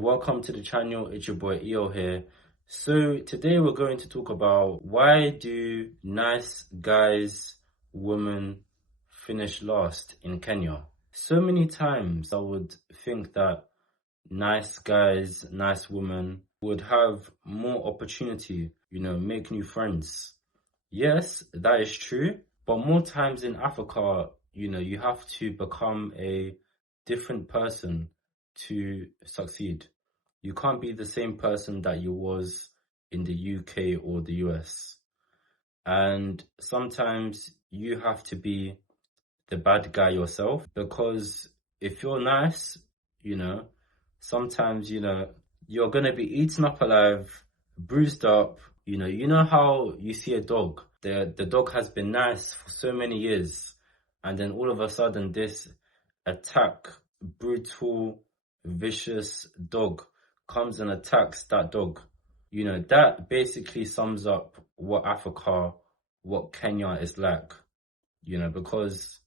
Welcome to the channel, it's your boy EO here. So today we're going to talk about why do nice guys, women finish last in Kenya. So many times I would think that nice guys, nice women would have more opportunity, make new friends. Yes, that is true, but more times in Africa, you have to become a different person to succeed. You can't be the same person that you was in the UK or the US. And sometimes you have to be the bad guy yourself, because if you're nice, sometimes, you're going to be eaten up alive, bruised up. You know how you see a dog, the dog has been nice for so many years, and then all of a sudden this brutal, vicious dog comes and attacks that dog. That basically sums up what Africa, what Kenya is like, because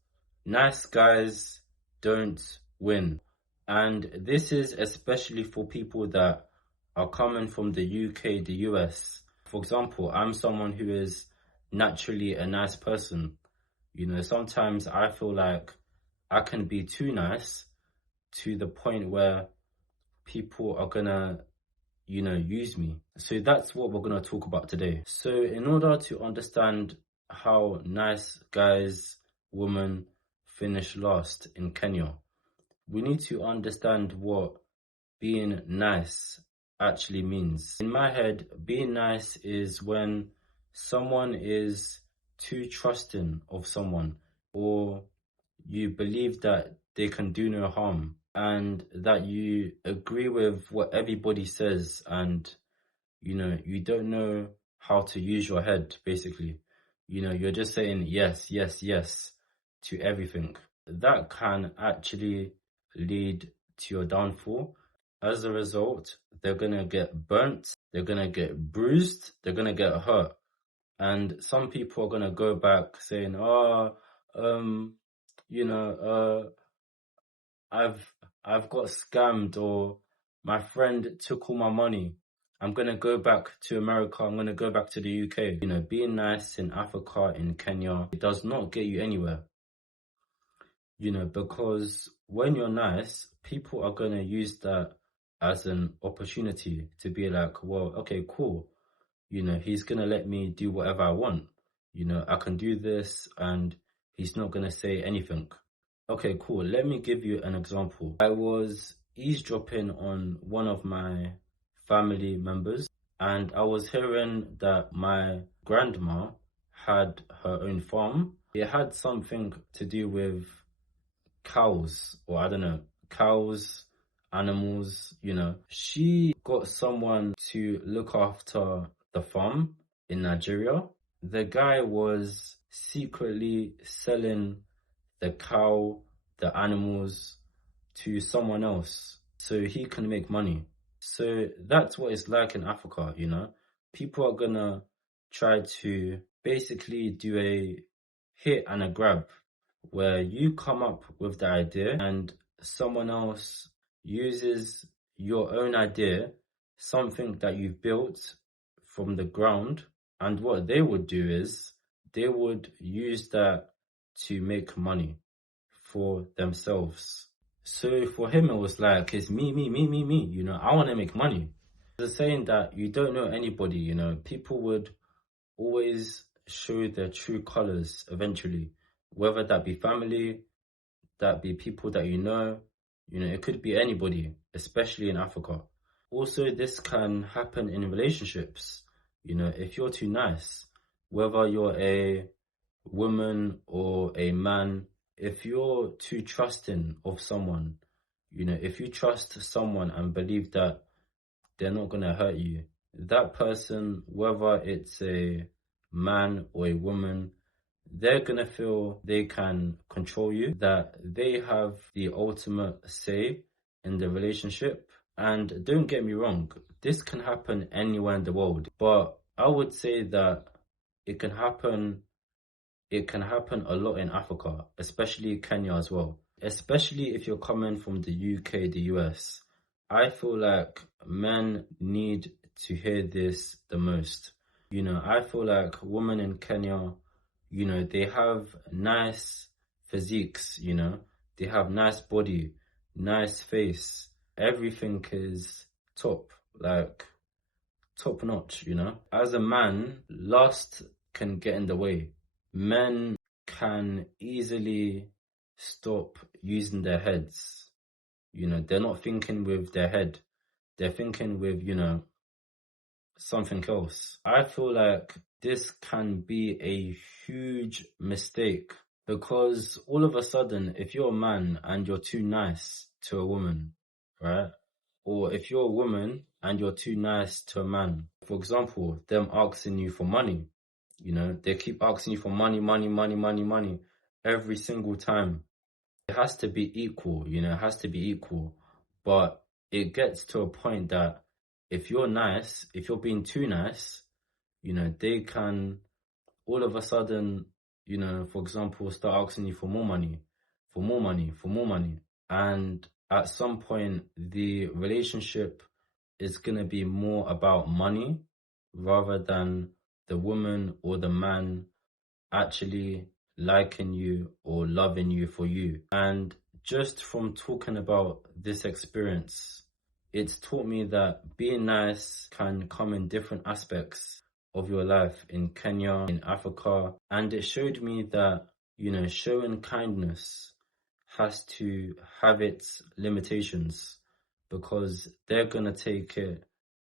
nice guys don't win. And this is especially for people that are coming from the UK, the US. For example, I'm someone who is naturally a nice person. Sometimes I feel like I can be too nice to the point where people are gonna, use me. So that's what we're gonna talk about today. So in order to understand how nice guys, women finish last in Kenya, we need to understand what being nice actually means. In my head, being nice is when someone is too trusting of someone, or you believe that they can do no harm, and that you agree with what everybody says, and you don't know how to use your head, basically. You're just saying yes, yes, yes to everything. That can actually lead to your downfall. As a result, they're gonna get burnt, they're gonna get bruised, they're gonna get hurt. And some people are gonna go back saying, I've got scammed, or my friend took all my money. I'm gonna go back to America, I'm gonna go back to the UK. Being nice in Africa, in Kenya, it does not get you anywhere. Because when you're nice, people are gonna use that as an opportunity to be like, well, okay, cool. He's gonna let me do whatever I want. I can do this and he's not gonna say anything. Okay, cool. Let me give you an example. I was eavesdropping on one of my family members, and I was hearing that my grandma had her own farm. It had something to do with cows, or I don't know, cows, animals, She got someone to look after the farm in Nigeria. The guy was secretly selling the cow, the animals to someone else so he can make money. So that's what it's like in Africa, People are gonna try to basically do a hit and a grab, where you come up with the idea and someone else uses your own idea, something that you've built from the ground, and what they would do is they would use that to make money for themselves. So for him, it was like, it's me, me, me, me, me, I want to make money. The saying that you don't know anybody, people would always show their true colors eventually, whether that be family, that be people that it could be anybody, especially in Africa. Also, this can happen in relationships. If you're too nice, whether you're a woman or a man, if you're too trusting of someone, if you trust someone and believe that they're not going to hurt you, that person, whether it's a man or a woman, they're going to feel they can control you, that they have the ultimate say in the relationship. And don't get me wrong, this can happen anywhere in the world, but I would say that it can happen a lot in Africa, especially Kenya as well. Especially if you're coming from the UK, the US. I feel like men need to hear this the most. I feel like women in Kenya, they have nice physiques, they have nice body, nice face. Everything is top, like top notch. As a man, lust can get in the way. Men can easily stop using their heads. They're not thinking with their head. They're thinking with, something else. I feel like this can be a huge mistake because all of a sudden, if you're a man and you're too nice to a woman, right? Or if you're a woman and you're too nice to a man, for example, them asking you for money, they keep asking you for money, money, money, money, money every single time. It has to be equal, it has to be equal. But it gets to a point that if you're nice, if you're being too nice, they can all of a sudden, for example, start asking you for more money, for more money, for more money. And at some point, the relationship is going to be more about money rather than the woman or the man actually liking you or loving you for you. And just from talking about this experience, it's taught me that being nice can come in different aspects of your life in Kenya, in Africa. And it showed me that, showing kindness has to have its limitations because they're going to take it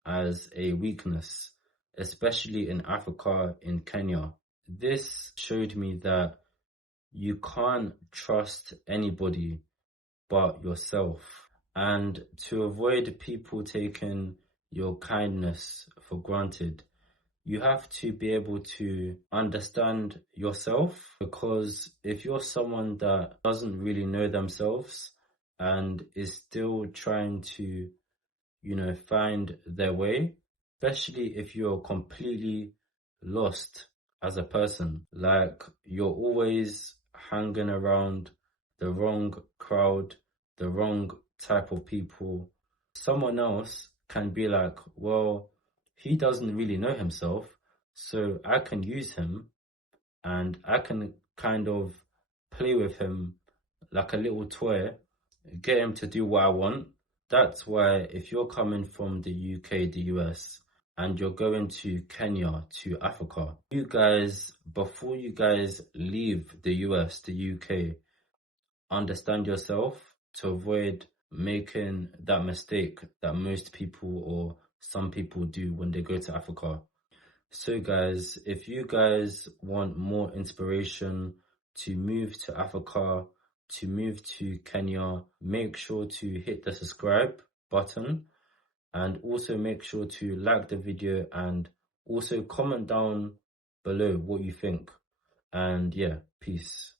as a weakness, especially in Africa, in Kenya. This showed me that you can't trust anybody but yourself. And to avoid people taking your kindness for granted, you have to be able to understand yourself, because if you're someone that doesn't really know themselves and is still trying to, find their way, especially if you're completely lost as a person, like you're always hanging around the wrong crowd, the wrong type of people, someone else can be like, well, he doesn't really know himself, so I can use him and I can kind of play with him like a little toy, get him to do what I want. That's why if you're coming from the UK, the US, and you're going to Kenya, to Africa, you guys, before you guys leave the US, the UK, understand yourself to avoid making that mistake that most people or some people do when they go to Africa. So guys, if you guys want more inspiration to move to Africa, to move to Kenya, make sure to hit the subscribe button and also make sure to like the video and also comment down below what you think. And yeah, peace.